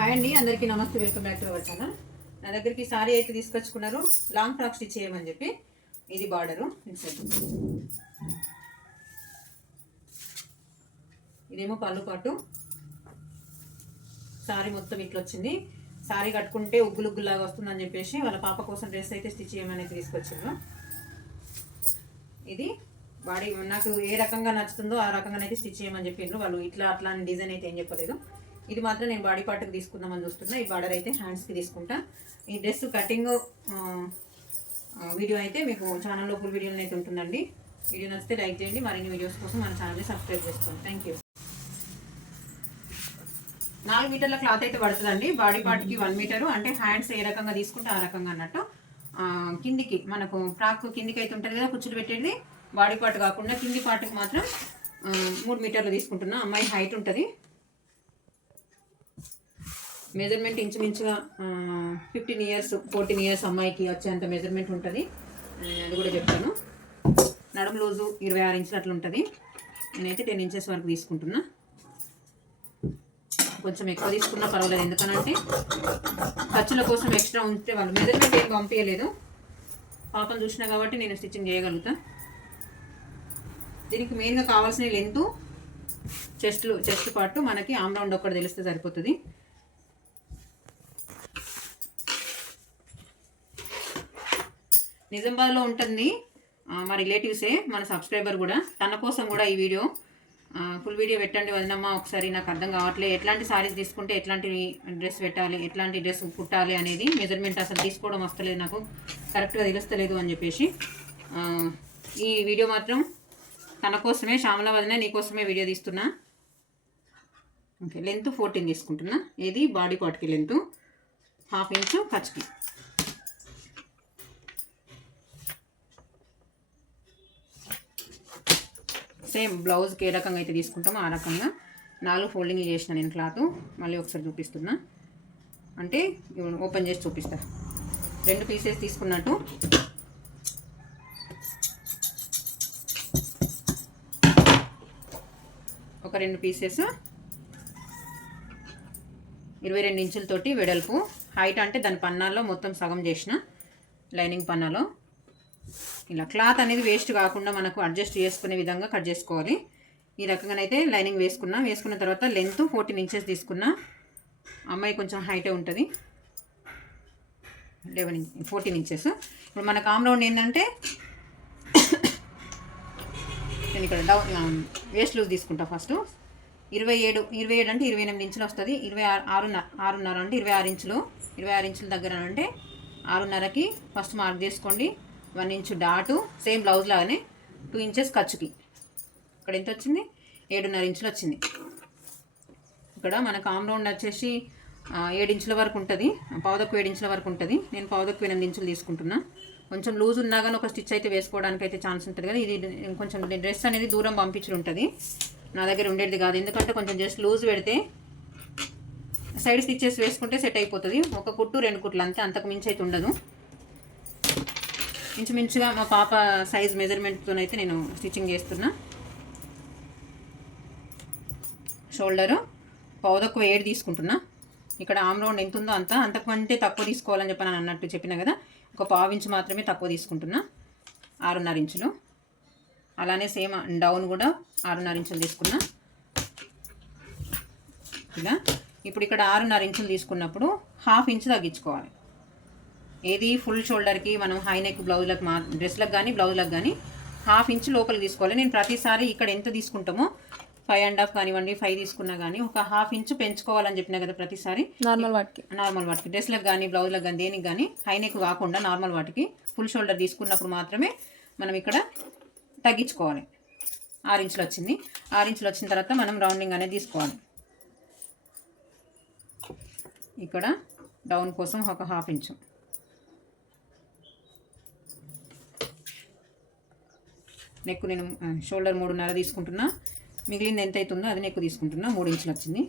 Hi అండి అందరికీ నమస్తే welcome back to our channel. నా దగ్గరికి సారీ అయితే తీసుకొచ్చుకున్నారు. లాంగ్ ఫ్రాక్ స్టిచ్ చేయమని చెప్పి ఇది బార్డరు. ఇదేమో పళ్ళు పాటు. సారీ మొత్తం ఇట్లా వచ్చింది. సారీ కట్టుకుంటే ఉగ్గులుగ్గులాగా వస్తుందని చెప్పేసి వాళ్ళ పాప కోసం డ్రెస్ అయితే స్టిచ్ చేయమని అయితే ఇది బాడీ నాకు ఏ రకంగా నచ్చుతుందో ఆ రకంగా అయితే స్టిచ్ చేయమని చెప్పిండ్రు వాళ్ళు ఇట్లా అట్లా అని డిజైన్ అయితే ఏం చెప్పలేదు. ఇది మాత్రం నేను బాడీ పార్ట్కి తీసుకుందామని చూస్తున్నా. ఈ బార్డర్ అయితే హ్యాండ్స్కి తీసుకుంటా. ఈ డ్రెస్ కటింగ్ వీడియో అయితే మీకు ఛానల్లో ఫుల్ వీడియోలు అయితే ఉంటుందండి. వీడియో నచ్చితే లైక్ చేయండి. మరిన్ని వీడియోస్ కోసం మన ఛానల్ని సబ్స్క్రైబ్ చేసుకోండి. థ్యాంక్ యూ నాలుగు మీటర్ల క్లాత్ అయితే పడుతుందండి. బాడీ పార్ట్కి వన్ మీటరు అంటే హ్యాండ్స్ ఏ రకంగా తీసుకుంటే ఆ రకంగా అన్నట్టు. కిందికి మనకు ఫ్రాక్ కిందికి అయితే ఉంటుంది కదా కుచ్చులు పెట్టేది. బాడీ పార్ట్ కాకుండా కింది పార్ట్కి మాత్రం మూడు మీటర్లు తీసుకుంటున్నా. అమ్మాయి హైట్ ఉంటుంది. మెజర్మెంట్ ఇంచుమించుగా ఫిఫ్టీన్ ఇయర్స్ ఫోర్టీన్ ఇయర్స్ అమ్మాయికి వచ్చేంత మెజర్మెంట్ ఉంటుంది. అది కూడా చెప్తాను. నడుము లూజు ఇరవై ఆరు ఇంచులు అట్లా ఉంటుంది. నేనైతే టెన్ ఇంచెస్ వరకు తీసుకుంటున్నా. కొంచెం ఎక్కువ తీసుకున్నా పర్వాలేదు. ఎందుకనంటే ఖర్చుల కోసం ఎక్స్ట్రా ఉంటే వాళ్ళు మెజర్మెంట్ ఏం పంపించలేదు పాపం చూసినా కాబట్టి నేను స్టిచ్చింగ్ చేయగలుగుతా. దీనికి మెయిన్గా కావాల్సిన లెంత్ చెస్ట్లు చెస్ట్ పాటు మనకి ఆమ్రౌండ్ ఒక్కటి తెలిస్తే సరిపోతుంది. నిజామాబాద్లో ఉంటుంది. మా రిలేటివ్సే మన సబ్స్క్రైబర్ కూడా. తన కోసం కూడా ఈ వీడియో ఫుల్ వీడియో పెట్టండి వదినమ్మ. ఒకసారి నాకు అర్థం కావట్లేదు ఎట్లాంటి సారీస్ తీసుకుంటే ఎట్లాంటి డ్రెస్ పెట్టాలి ఎట్లాంటి డ్రెస్ కుట్టాలి అనేది మెజర్మెంట్ అసలు తీసుకోవడం వస్తలేదు నాకు. కరెక్ట్గా తెలుస్తలేదు అని చెప్పేసి. ఈ వీడియో మాత్రం తన కోసమే శ్యామల వదిన నీకోసమే వీడియో తీస్తున్నా. ఓకే లెంత్ ఫోర్టీన్ తీసుకుంటున్నా. ఇది బాడీ పార్ట్కి లెంత్. హాఫ్ ఇంచు ఖర్చుకి. సేమ్ బ్లౌజ్కి ఏ రకంగా అయితే తీసుకుంటామో ఆ రకంగా నాలుగు ఫోల్డింగ్ చేసిన నేను క్లాత్. మళ్ళీ ఒకసారి చూపిస్తున్నా. అంటే ఓపెన్ చేసి చూపిస్తా. రెండు పీసెస్ తీసుకున్నట్టు. ఒక రెండు పీసెస్. ఇరవై రెండు ఇంచులతోటి వెడల్పు. హైట్ అంటే దాని పన్నాల్లో మొత్తం సగం చేసిన లైనింగ్ పన్నాలో. ఇలా క్లాత్ అనేది వేస్ట్ కాకుండా మనకు అడ్జస్ట్ చేసుకునే విధంగా కట్ చేసుకోవాలి. ఈ రకంగానైతే లైనింగ్ వేసుకున్నా వేసుకున్న తర్వాత లెంత్ ఫోర్టీన్ ఇంచెస్ తీసుకున్నా. అమ్మాయి కొంచెం హైటే ఉంటుంది. Eleven inch fourteen inches. ఇప్పుడు మన కామ్ రౌండ్ ఏంటంటే నేను ఇక్కడ డౌ వేస్ట్ లూజ్ తీసుకుంటా ఫస్ట్. ఇరవై ఏడు ఇరవై ఏడు అంటే ఇరవై ఎనిమిది ఇంచులు వస్తుంది. ఇరవై ఆరు ఆరున్నర ఆరున్నర అంటే ఇరవై ఆరు ఇంచులు. ఇరవై ఆరు ఇంచుల దగ్గర అంటే ఆరున్నరకి ఫస్ట్ మార్క్ చేసుకోండి. One inch dot same blouse లాగానే టూ ఇంచెస్ ఖర్చుకి. ఇక్కడ ఎంత వచ్చింది? ఏడున్నర ఇంచులు వచ్చింది. ఇక్కడ మన కామ్ రౌండ్ వచ్చేసి ఏడు ఇంచుల వరకు ఉంటుంది. పావుదక్కు ఏడు ఇంచుల వరకు ఉంటుంది. నేను పావుదక్కు ఎనిమిది ఇంచులు తీసుకుంటున్నా. కొంచెం లూజ్ ఉన్నా కానీ ఒక స్టిచ్ అయితే వేసుకోవడానికి అయితే ఛాన్స్ ఉంటుంది కదా. ఇది కొంచెం డ్రెస్ అనేది దూరం పంపించి ఉంటుంది. నా దగ్గర ఉండేది కాదు. ఎందుకంటే కొంచెం జస్ట్ లూజ్ పెడితే సైడ్ స్టిచ్చెస్ వేసుకుంటే సెట్ అయిపోతుంది. ఒక కుట్టు రెండు కుట్లు అంతే. అంతకు మించి అయితే ఉండదు. ఇంచుమించుగా మా పాప సైజ్ మెజర్మెంట్తో అయితే నేను స్టిచ్చింగ్ చేస్తున్నా. షోల్డరు పౌదక్కువ ఏడు తీసుకుంటున్నా. ఇక్కడ ఆమ్ రౌండ్ ఎంత ఉందో అంత అంతకంటే తక్కువ తీసుకోవాలని చెప్పి నేను అన్నట్టు చెప్పిన కదా ఒక పావు ఇంచు మాత్రమే తక్కువ తీసుకుంటున్నా. ఆరున్నర ఇంచులు. అలానే సేమ్ డౌన్ కూడా ఆరున్నర ఇంచులు తీసుకున్నా. ఇలా. ఇప్పుడు ఇక్కడ ఆరున్నర ఇంచులు తీసుకున్నప్పుడు హాఫ్ ఇంచు తగ్గించుకోవాలి. ఏది ఫుల్ షోల్డర్కి మనం హై నెక్ బ్లౌజ్లకు మా డ్రెస్లకు కానీ బ్లౌజ్లకు కానీ హాఫ్ ఇంచ్ లోపలికి తీసుకోవాలి. నేను ప్రతిసారి ఇక్కడ ఎంత తీసుకుంటామో ఫైవ్ అండ్ హాఫ్ కానివ్వండి ఫైవ్ తీసుకున్నా కానీ ఒక హాఫ్ ఇంచ్ పెంచుకోవాలని చెప్పిన కదా ప్రతిసారి. నార్మల్ వాటికి. నార్మల్ వాటికి. డ్రెస్లకు కానీ బ్లౌజ్లకు కానీ దేనికి కానీ హై నెక్ కాకుండా నార్మల్ వాటికి ఫుల్ షోల్డర్ తీసుకున్నప్పుడు మాత్రమే మనం ఇక్కడ తగ్గించుకోవాలి. ఆరు ఇంచులు వచ్చింది. ఆరు ఇంచులు వచ్చిన తర్వాత మనం రౌండింగ్ అనేది తీసుకోవాలి. ఇక్కడ డౌన్ కోసం ఒక హాఫ్ ఇంచు నెక్ నేను షోల్డర్ మూడున్నర తీసుకుంటున్నా. మిగిలింది ఎంత అవుతుందో అది నెక్ తీసుకుంటున్నా. మూడు ఇంచులు వచ్చింది.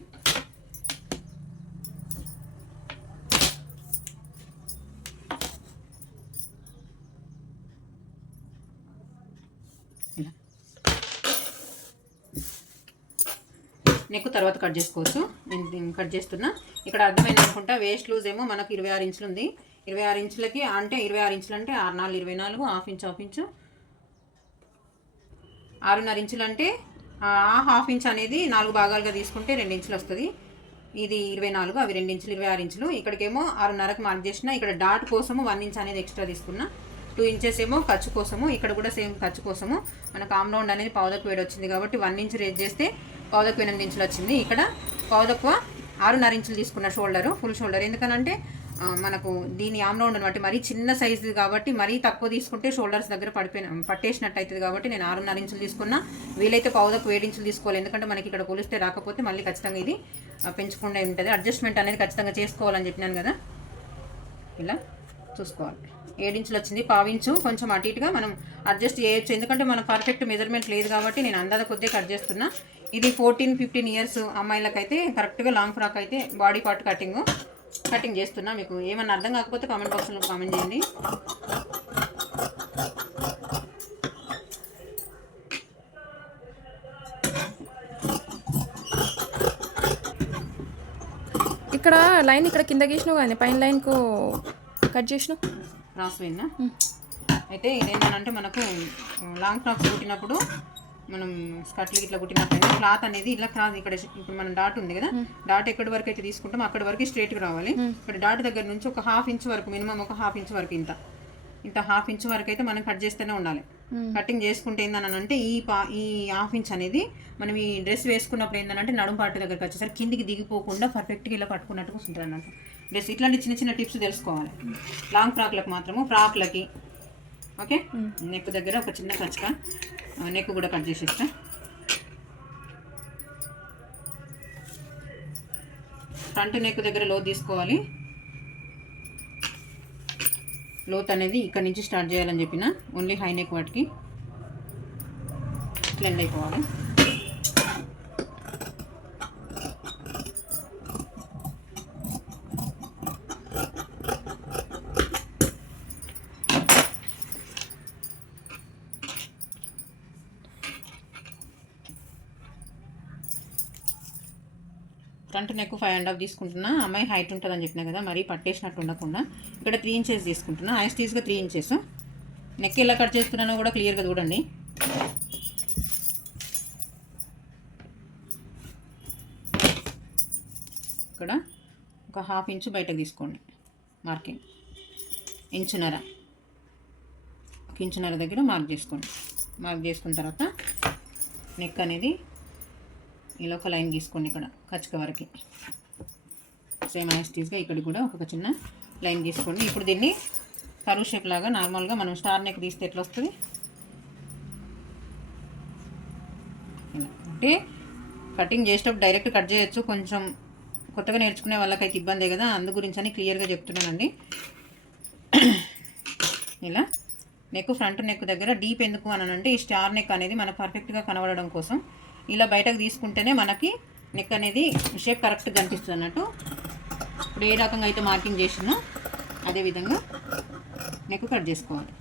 నెక్ తర్వాత కట్ చేసుకోవచ్చు. నేను కట్ చేస్తున్నా. ఇక్కడ అర్థమైంది అనుకుంటా వేస్ట్ లూజ్ ఏమో మనకు ఇరవై ఆరు ఇంచులు ఉంది. ఇరవై ఆరు ఇంచులకి అంటే ఇరవై ఆరు ఇంచులు అంటే ఆరు నాలుగు ఇరవై నాలుగు హాఫ్ ఇంచ్ హాఫ్ ఇంచు. ఆరున్నర ఇంచులు అంటే ఆ హాఫ్ ఇంచ్ అనేది నాలుగు భాగాలుగా తీసుకుంటే రెండు ఇంచులు వస్తుంది. ఇది ఇరవై నాలుగు అవి రెండు ఇంచులు ఇరవై ఆరు ఇంచులు. ఇక్కడికేమో ఆరున్నరకు మార్క్ చేసిన ఇక్కడ డాట్ కోసము వన్ ఇంచ్ అనేది ఎక్స్ట్రా తీసుకున్నా. టూ ఇంచెస్ ఏమో ఖర్చు కోసము ఇక్కడ కూడా సేమ్ ఖర్చు కోసము. మన కామ్ రౌండ్ అనేది పావుదకు వేడి వచ్చింది కాబట్టి వన్ ఇంచ్ రేజ్ చేస్తే పావుదకు ఎనిమిది ఇంచులు వచ్చింది. ఇక్కడ పావుదక్కువ ఆరున్నర ఇంచులు తీసుకున్న షోల్డర్ ఫుల్ షోల్డర్. ఎందుకనంటే మనకు దీని ఆమ్ రౌండ్ అనమాట మరీ చిన్న సైజు కాబట్టి మరీ తక్కువ తీసుకుంటే షోల్డర్స్ దగ్గర పడిపోయిన పట్టేసినట్టు అవుతుంది కాబట్టి నేను ఆరున్నర ఇంచులు తీసుకున్నా. వీలైతే పౌదకు వేడించులు తీసుకోవాలి. ఎందుకంటే మనకి ఇక్కడ కొలిస్తే రాకపోతే మళ్ళీ ఖచ్చితంగా ఇది ఆ, పెంచకుండా ఉంటుంది. అడ్జస్ట్మెంట్ అనేది ఖచ్చితంగా చేసుకోవాలని చెప్పినాను కదా. ఇలా చూసుకోవాలి. ఏడించులు వచ్చింది. పావించు కొంచెం అటు ఇటుగా మనం అడ్జస్ట్ చేయొచ్చు. ఎందుకంటే మనం పర్ఫెక్ట్ మెజర్మెంట్ లేదు కాబట్టి నేను అందాద కొద్దిగా కట్ చేస్తున్నా. ఇది ఫోర్టీన్ ఫిఫ్టీన్ ఇయర్స్ అమ్మాయిలకైతే కరెక్ట్గా లాంగ్ ఫ్రాక్ అయితే బాడీ పార్ట్ కటింగ్ కటింగ్ చేస్తున్నా మీకు ఏమన్నా అర్థం కాకపోతే కామెంట్ బాక్స్లో కామెంట్ చేయండి. ఇక్కడ లైన్ ఇక్కడ కింద గీసినావు కానీ పైన లైన్కు కట్ చేసినావు. క్రాస్ పోయిందా అయితే ఇదేంటంటే మనకు లాంగ్ ఫ్రాక్స్ కుట్టినప్పుడు మనం స్కర్ట్లు ఇట్లా కుట్టినప్పుడు క్లాత్ అనేది ఇలా క్రాస్ ఇక్కడ ఇప్పుడు మనం డాట్ ఉంది కదా డాట్ ఎక్కడి వరకు అయితే తీసుకుంటామో అక్కడి వరకు స్ట్రైట్గా రావాలి. ఇక్కడ డాట్ దగ్గర నుంచి ఒక హాఫ్ ఇంచ్ వరకు మినిమం ఒక హాఫ్ ఇంచ్ వరకు ఇంత. ఇంత హాఫ్ ఇంచ్ వరకు అయితే మనం కట్ చేస్తూనే ఉండాలి. కటింగ్ చేసుకుంటే ఏందని అంటే ఈ పా ఈ హాఫ్ ఇంచ్ అనేది మనం ఈ డ్రెస్ వేసుకున్నప్పుడు ఏంటంటే నడుము పాటు దగ్గరకు వచ్చేసరికి కిందికి దిగిపోకుండా పర్ఫెక్ట్గా ఇలా పట్టుకున్నట్టుగా ఉంటుంది అన్నమాట డ్రెస్ ఇట్లాంటి చిన్న చిన్న టిప్స్ తెలుసుకోవాలి. లాంగ్ ఫ్రాక్లకు మాత్రము ఫ్రాక్లకి ఓకే? నెక్ దగ్గర ఒక చిన్న కచ్చక నెక్ కూడా కట్ చేసేస్తా ఫ్రంట్ నెక్ దగ్గర లో తీసుకోవాలి. లోత్ అనేది ఇక్కడ నుంచి స్టార్ట్ చేయాలని చెప్పిన. ఓన్లీ హై నెక్ వాటికి. బ్లెండ్ అయిపోవాలి front neck five and half తీసుకుంటున్నా. అమ్మాయి హైట్ ఉంటుందని చెప్పినా కదా మరీ పట్టేసినట్టు ఉండకుండా ఇక్కడ త్రీ ఇంచెస్ తీసుకుంటున్నా. ఐస్టీస్గా త్రీ ఇంచెస్ నెక్ ఎలా కట్ చేస్తున్నానో కూడా క్లియర్గా చూడండి. ఇక్కడ ఒక హాఫ్ ఇంచు బయటకు తీసుకోండి. మార్కింగ్ ఇంచున్నర. ఒక ఇంచున్నర దగ్గర మార్క్ చేసుకోండి. మార్క్ చేసుకున్న తర్వాత నెక్ అనేది ఇలా ఒక లైన్ గీసుకోండి ఇక్కడ కచ్చక వరకు. సేమ్ యాస్టీస్గా ఇక్కడ కూడా ఒక చిన్న లైన్ గీసుకోండి. ఇప్పుడు దీన్ని కరువు షేప్ లాగా నార్మల్గా మనం స్టార్ నెక్ తీస్తే ఎట్లా వస్తుంది? అంటే కటింగ్ చేసేటప్పుడు డైరెక్ట్ కట్ చేయొచ్చు. కొంచెం కొత్తగా నేర్చుకునే వాళ్ళకైతే ఇబ్బందే కదా. అందు గురించి అని క్లియర్గా చెప్తున్నానండి. ఇలా. నెక్ ఫ్రంట్ నెక్ దగ్గర డీప్ ఎందుకు అనంటే ఈ స్టార్ నెక్ అనేది మన పర్ఫెక్ట్గా కనబడడం కోసం ఇలా బయటకు తీసుకుంటేనే మనకి నెక్ అనేది షేప్ కరెక్ట్గా కనిపిస్తుంది అన్నట్టు. ఇప్పుడు ఏ రకంగా అయితే మార్కింగ్ చేసినో అదేవిధంగా నెక్ కట్ చేసుకోవాలి.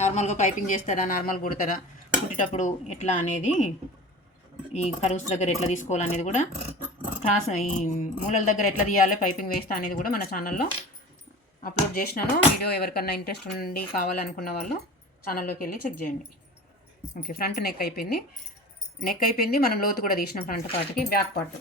నార్మల్గా పైపింగ్ చేస్తారా నార్మల్ కుడతారా కుట్టేటప్పుడు ఎట్లా అనేది ఈ కరువుస్ దగ్గర ఎట్లా తీసుకోవాలనేది కూడా క్రాస్ ఈ మూలల దగ్గర ఎట్లా తీయాలి పైపింగ్ వేస్తా అనేది కూడా మన ఛానల్లో అప్లోడ్ చేసినాను. వీడియో ఎవరికన్నా ఇంట్రెస్ట్ ఉండి కావాలనుకున్న వాళ్ళు ఛానల్లోకి వెళ్ళి చెక్ చేయండి. ఓకే ఫ్రంట్ నెక్ అయిపోయింది. నెక్ అయిపోయింది మనం లోతు కూడా తీసినాం ఫ్రంట్ పార్ట్కి బ్యాక్ పార్ట్.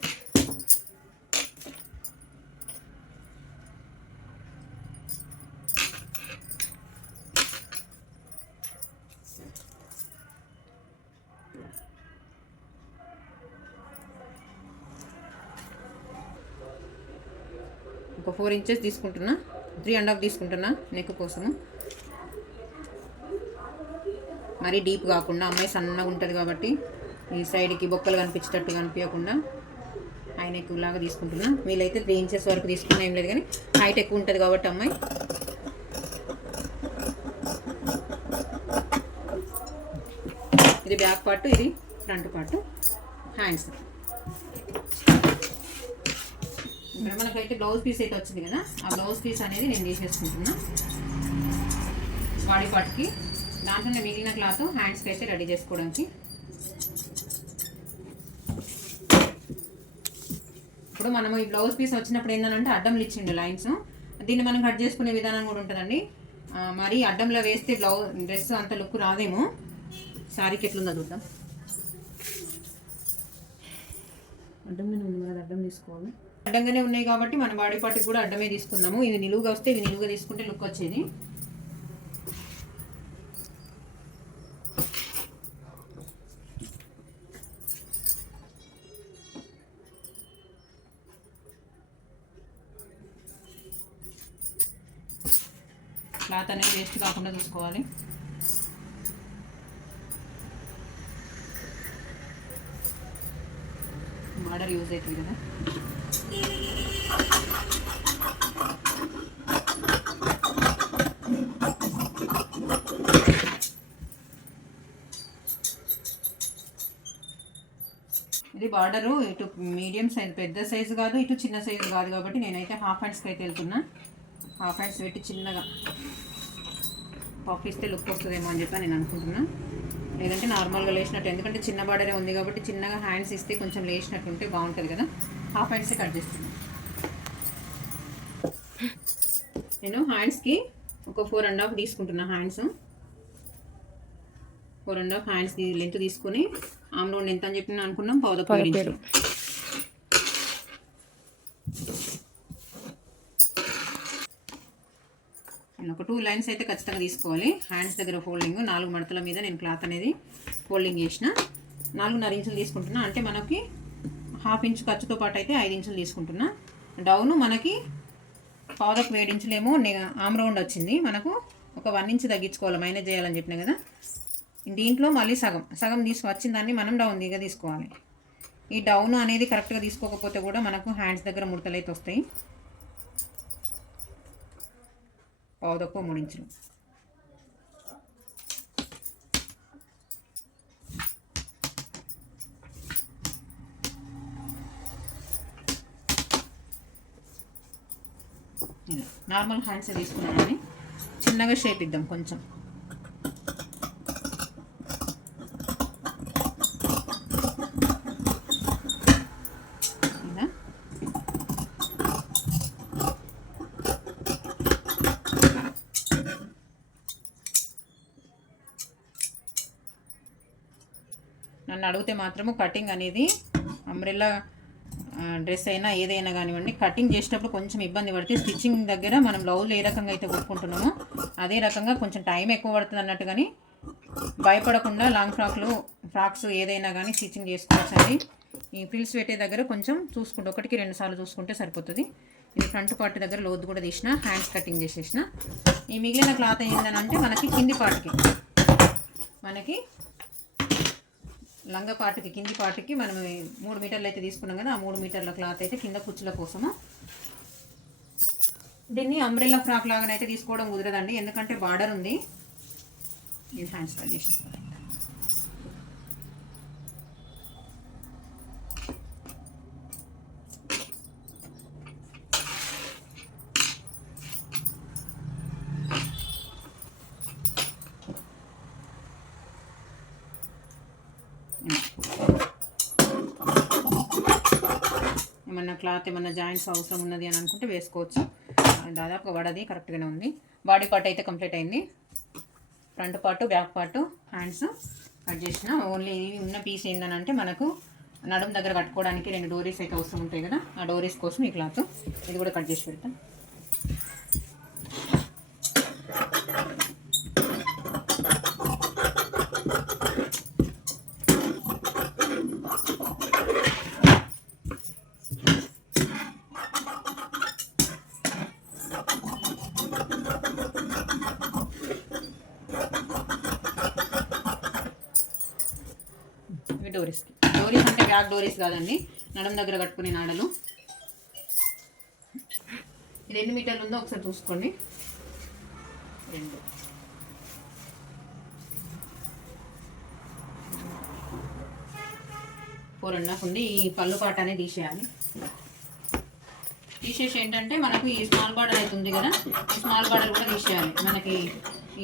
ఒక ఫోర్ ఇంచెస్ తీసుకుంటున్నా త్రీ అండ్ హాఫ్ తీసుకుంటున్నా నెక్ కోసము. మరీ డీప్ కాకుండా అమ్మాయి సన్నగా ఉంటుంది కాబట్టి ఈ సైడ్కి బొక్కలు కనిపించేటట్టు కనిపించకుండా ఆయన ఎక్కువలాగా లాగా తీసుకుంటున్నా. వీలైతే త్రీ ఇంచెస్ వరకు తీసుకున్నా ఏం లేదు కానీ హైట్ ఎక్కువ ఉంటుంది కాబట్టి అమ్మాయి. ఇది బ్యాక్ పార్ట్ ఇది ఫ్రంట్ పార్ట్ హ్యాండ్స్. ఇక్కడ మనకైతే బ్లౌజ్ పీస్ అయితే వచ్చింది కదా ఆ బ్లౌజ్ పీస్ అనేది నేను తీసేసుకుంటున్నా. బాడీ పార్ట్కి. దాంట్లోనే మిగిలిన క్లాత్ హ్యాండ్స్కి అయితే రెడీ చేసుకోవడానికి. ఇప్పుడు మనం ఈ బ్లౌజ్ పీస్ వచ్చినప్పుడు ఏంటంటే అడ్డంలు ఇచ్చిండు లైన్స్ దీన్ని మనం కట్ చేసుకునే విధానం కూడా ఉంటుందండి. మరి అడ్డంలో వేస్తే బ్లౌజ్ డ్రెస్ అంత లుక్ రాదేమో. శారీకి ఎట్లుందో చూద్దాం. అడ్డంగానే ఉంది కదా అడ్డం తీసుకోవాలి. అడ్డంగానే ఉన్నాయి కాబట్టి మన బాడీ పార్ట్కి కూడా అడ్డమే తీసుకుందాము ఇవి నిలువుగా వస్తే ఇవి నిలువుగా తీసుకుంటే లుక్ వచ్చేది. క్లాత్ అనేది వేస్ట్ కాకుండా చూసుకోవాలి. బార్డర్ యూజ్ అవుతుంది కదా. ఇది బార్డరు ఇటు మీడియం సైజ్ పెద్ద సైజు కాదు ఇటు చిన్న సైజు కాదు కాబట్టి నేనైతే హాఫ్ హ్యాండ్స్కి అయితే వెళ్తున్నా. హాఫ్ హ్యాండ్స్ పెట్టి చిన్నగా. పఫ్ ఇస్తే లుక్ వస్తుందేమో అని చెప్పి నేను అనుకుంటున్నా. లేదంటే నార్మల్గా లేచినట్టు ఎందుకంటే చిన్న బార్డరే ఉంది కాబట్టి చిన్నగా హ్యాండ్స్ ఇస్తే కొంచెం లేచినట్టు ఉంటే బాగుంటుంది కదా. హాఫ్ హ్యాండ్సే కట్ చేస్తున్నాను నేను హ్యాండ్స్కి ఒక ఫోర్ అండ్ హాఫ్ తీసుకుంటున్నా hands four and half hands length తీసుకొని ఆమ్ రౌండ్ ఎంత అని చెప్పి అనుకున్నాం పౌదకు పదపేడు. నేను ఒక టూ లైన్స్ అయితే ఖచ్చితంగా తీసుకోవాలి. హ్యాండ్స్ దగ్గర ఫోల్డింగ్ నాలుగు మడతల మీద నేను క్లాత్ అనేది ఫోల్డింగ్ చేసిన. నాలుగున్నర ఇంచులు తీసుకుంటున్నా. అంటే మనకి హాఫ్ ఇంచ్ ఖర్చుతో పాటు అయితే ఐదు ఇంచులు తీసుకుంటున్నా. డౌన్ మనకి పావుదకు ఏడు ఇంచులేమో ఆమ్రౌండ్ ఆమ్ రౌండ్ వచ్చింది. మనకు ఒక వన్ ఇంచ్ తగ్గించుకోవాలి. మైనస్ చేయాలని చెప్పిన కదా. దీంట్లో మళ్ళీ సగం. సగం తీసుకొచ్చిన దాన్ని మనం డౌన్ దిగ తీసుకోవాలి. ఈ డౌన్ అనేది కరెక్ట్గా తీసుకోకపోతే కూడా మనకు హ్యాండ్స్ దగ్గర ముడతలు అయితే వస్తాయి పావుదక్కువ మూడించులు నార్మల్ హ్యాండ్స్ తీసుకున్నానని చిన్నగా షేప్ ఇద్దాం కొంచెం ఇలా నన్ను అడిగితే మాత్రము కటింగ్ అనేది అంబ్రెల్లా డ్రెస్ అయినా ఏదైనా కానివ్వండి కటింగ్ చేసేటప్పుడు కొంచెం ఇబ్బంది పడితే స్టిచ్చింగ్ దగ్గర మనం బ్లౌజ్ ఏ రకంగా అయితే కొట్టుకుంటున్నామో అదే రకంగా కొంచెం టైం ఎక్కువ పడుతుంది అన్నట్టు కానీ భయపడకుండా లాంగ్ ఫ్రాక్లు ఫ్రాక్స్ ఏదైనా కానీ స్టిచ్చింగ్ చేసుకోవచ్చండి ఈ ఫిల్స్ పెట్టే దగ్గర కొంచెం చూసుకుంటే ఒకటికి రెండు సార్లు చూసుకుంటే సరిపోతుంది. ఇది ఫ్రంట్ పార్ట్ దగ్గర లోతు కూడా తీసిన హ్యాండ్స్ కటింగ్ చేసేసిన. ఈ మిగిలిన క్లాత్ ఏంటంటే మనకి కింది పార్ట్కి మనకి లంగ పాటుకి కింది పాటుకి మనం మూడు మీటర్లు అయితే తీసుకున్నాం కదా ఆ మూడు మీటర్ల క్లాత్ అయితే కింద కుచ్చుల కోసము. దీన్ని అంబ్రెల్లా ఫ్రాక్ లాగానైతే తీసుకోవడం కుదరదండి ఎందుకంటే బార్డర్ ఉంది. ఇది హ్యాండ్స్ కట్ చేసేస్తాను ఏమన్నా క్లాత్ ఏమన్నా జాయింట్స్ అవసరం ఉన్నది అని అనుకుంటే వేసుకోవచ్చు. దాదాపుగా వడది కరెక్ట్గానే ఉంది. బాడీ పార్ట్ అయితే కంప్లీట్ అయింది. Front part back part hands cut చేసిన. ఓన్లీ ఉన్న పీస్ ఏంటంటే మనకు నడుము దగ్గర కట్టుకోవడానికి రెండు డోరీస్ అయితే అవసరం ఉంటాయి కదా. ఆ డోరీస్ కోసం ఈ క్లాత్. ఇది కూడా కట్ చేసి పెడతాం ఇవి డోరీస్కి డోరీస్ డోరీస్ కాదండి. నడం దగ్గర కట్టుకునే నాడలు. ఇది ఎన్ని మీటర్లు ఉందో ఒకసారి చూసుకోండి. రెండు. ఫోర్ అండ్ హాఫ్ ఉంది. ఈ పళ్ళు పాట అనేది తీసేయాలి. తీసేసి ఏంటంటే మనకు ఈ స్మాల్ బార్డర్ అయితే ఉంది కదా ఈ స్మాల్ బార్డర్ కూడా తీసేయాలి. మనకి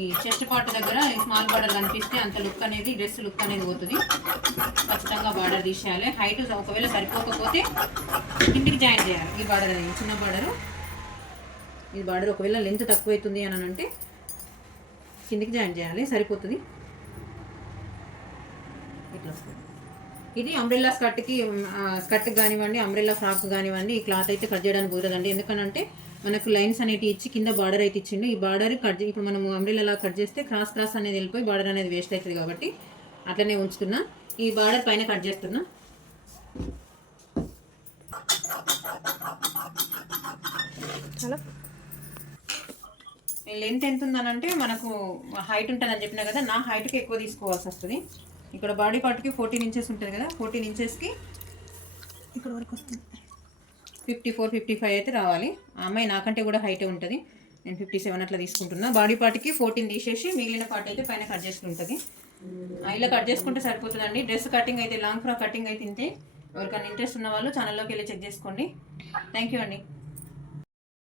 ఈ చెస్ట్ పార్ట్ దగ్గర ఈ స్మాల్ బార్డర్ కనిపిస్తే అంత లుక్ అనేది డ్రెస్ లుక్ అనేది పోతుంది. ఖచ్చితంగా బార్డర్ తీసేయాలి. హైట్ ఒకవేళ సరిపోకపోతే కిందికి జాయిన్ చేయాలి. ఈ బార్డర్ అనేది చిన్న బార్డర్ ఈ బార్డర్ ఒకవేళ లెంత్ తక్కువ అవుతుంది అని అంటే కిందికి జాయిన్ చేయాలి. సరిపోతుంది. ఇట్లా వస్తుంది. ఇది అంబ్రెల్లా స్కర్ట్కి స్కర్ట్ కానివ్వండి అంబ్రెల్లా ఫ్రాక్ కానివ్వండి ఈ క్లాత్ అయితే కట్ చేయడానికి కుదరదండి. ఎందుకనంటే మనకు లైన్స్ అనేవి ఇచ్చి కింద బార్డర్ అయితే ఇచ్చిండు. ఈ బార్డర్ కట్ ఇప్పుడు మనము అంబ్రెల్లా కట్ చేస్తే క్రాస్ క్రాస్ అనేది వెళ్ళిపోయి బార్డర్ అనేది వేస్ట్ అవుతుంది కాబట్టి అట్లనే ఉంచుతున్నా. ఈ బార్డర్ పైన కట్ చేస్తున్నా. చాలా లెంత్ ఎంత ఉందనంటే మనకు హైట్ ఉంటుందని చెప్పినా కదా నా హైట్కి ఎక్కువ తీసుకోవాల్సి వస్తుంది. ఇక్కడ బాడీ పార్ట్కి ఫోర్టీన్ ఇంచెస్ ఉంటుంది కదా ఫోర్టీన్ ఇంచెస్కి ఇక్కడ వరకు వస్తుంది. ఫిఫ్టీ ఫోర్ ఫిఫ్టీ ఫైవ్ అయితే రావాలి. ఆ అమ్మాయి నాకంటే కూడా హైటే ఉంటుంది. నేను ఫిఫ్టీ సెవెన్ అట్లా తీసుకుంటున్నా. బాడీ పార్ట్కి ఫోర్టీన్ తీసేసి మిగిలిన పార్ట్ అయితే పైన కట్ చేసుకుంటుంది. ఇలా కట్ చేసుకుంటే సరిపోతుందండి. డ్రెస్ కటింగ్ అయితే లాంగ్ ఫ్రాక్ కటింగ్ అయితే ఇంతే. ఎవరికైనా ఇంట్రెస్ట్ ఉన్న వాళ్ళు ఛానల్లోకి వెళ్ళి చెక్ చేసుకోండి. థ్యాంక్ యూ అండి.